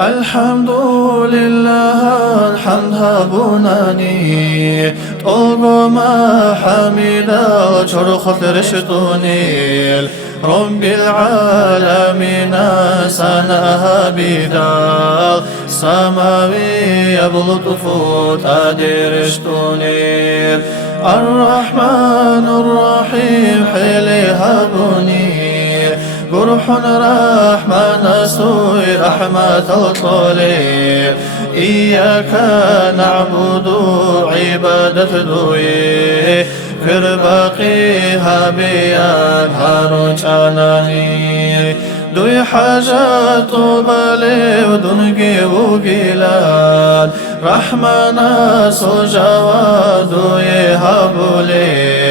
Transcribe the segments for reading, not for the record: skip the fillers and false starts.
الحمد لله الحمد هبوناني طوق ما حميدا شرخت رشتوني رب العالمين سنها بدا سماوي يبلط فوت أدرشتوني الرحمن الرحيم حلي هبوني قرح رحمن سوي رحمة الطليل إياك نعبد عبادة دوي كرباقيها بيان هارون شاناني دوي حاجات بالي ودنقي وقيلان رحمنا سجواد يهبولي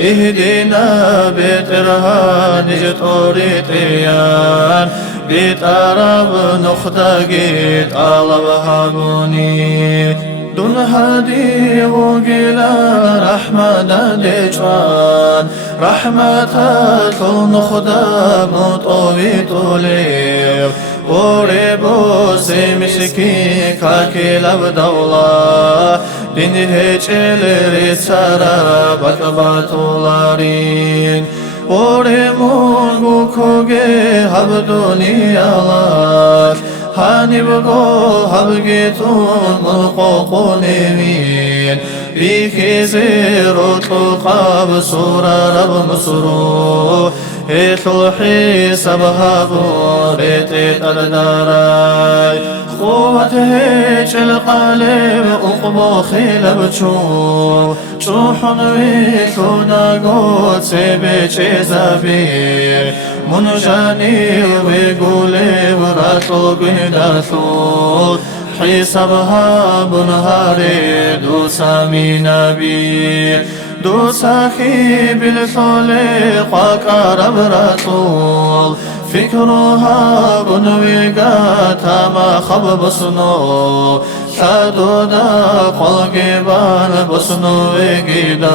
اهدنا بترهان جتوري تيان بتراب نخدقيت طلب هابوني دون هادي وقيلا رحمة ديجوان رحمتك نخدب طوي طوليب وريبو سيمشكي كاكي لبدولا دينه چلري سارا بطبطولارين وريمون كوغي هبدوني الله هاني بغو هبجيتون ملقوقوني مين بيكي زيرو تلقاب سورة رب مصرو إطلحي سبهابو ريتي تدراي قوته القلب أقبو خيلب شوح ويكونا قوت سيبي زبي منجاني ويقولي براتو قيداتو حسابها بنهاري دوسا من نبي دوسا خيب الخلق وقرب رسول فكرها بنويقاتا ما خب بصنو شادودا قلقبان بصنو ويقيدا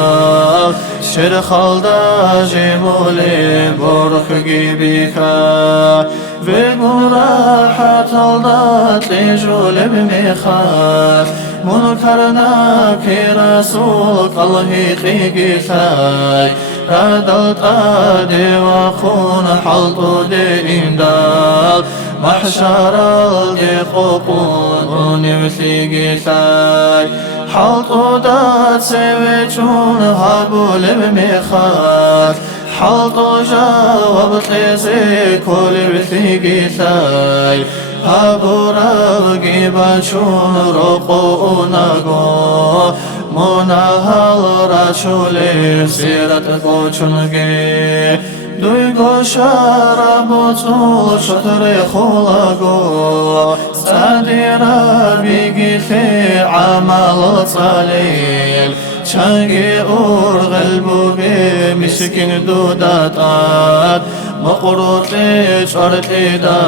شر خالدا جمولي برخ جيبيكا ومراحة الله تجول بمخاف منكرنا كرسول الله خيقتاي ردلت آدي وخون حلط دين دال محشر الدقوقون ونفسيقتاي حلط دات سويتون هابول بمخاف حلط جاوب تيزي كل بثيقتاي هابورا قيباشون رقونا قو مناهل راشولي سيرت قوچنگي دوي قوشارا بوتو شطر خلاقو ساديرا بيقيثي عمال صليل شانقي قلبو بمسكن دوداتات مقروط لي شرطي دا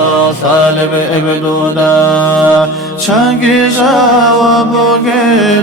طالب ابدودا شانقي جاوبو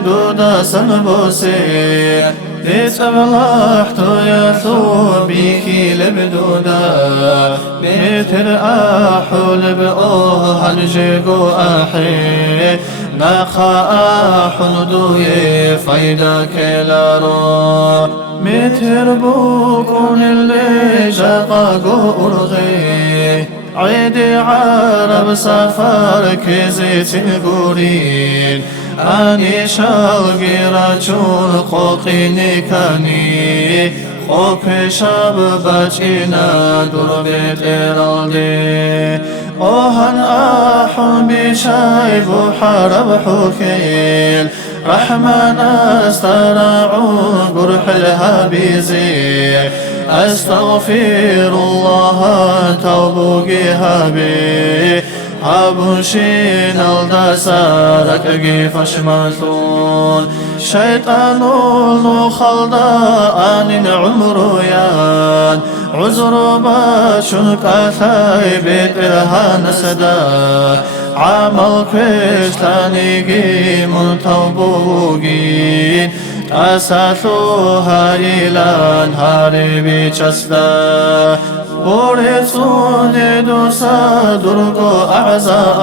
دودا سنبوسي لتبلحتو يثو بيكي لبدودا بيتر احول بأوه هنجيقو احي ناخا حندوي فايدا كيلارو متر بوكون اللي جاقاقو أرغي عيدي عرب سفر كزيت القورين أني شالقي رجل قوقيني كاني خوك شاب بچينا دور بيت إرالدي اوهن احن بشايب وحرب حكيل رحمن استرعون قرح الهابيزي استغفر الله توبوكي هابي أبوشين الدسارك قيفش مثول شيطان الخلدا أن عمر يان عذر باشنك ثايبت إلها نسدا عمل كشتاني قيم توبوغين أساسوها إلان هاربي چستا ورسون دوسا درگو اعزاء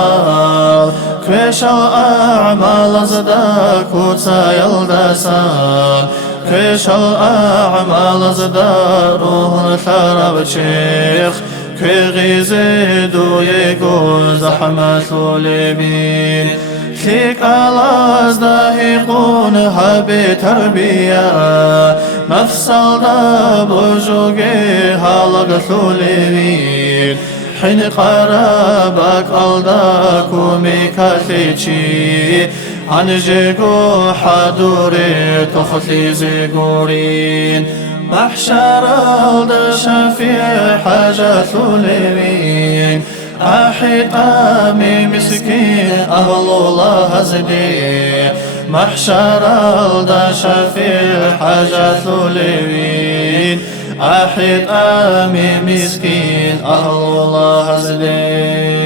كويش الأعمال زداك وتسايل داسان كويش الأعمال زداروه ثرب شيخ كي غيزيدو يقول زحمة اليمين كيك ألاز داهيقون هبي تربية مفصل بوجوغي هالق ثوليين حين قربك ألداك وميكاثيشي عن جيقو حدوري تخلي زيقورين محشر الدشافي حاجة ثوليين أحيط أمي مسكين أهل الله هزدي محشر الدشافي حاجة ثوليين أحيط أمي مسكين أهل الله هزدي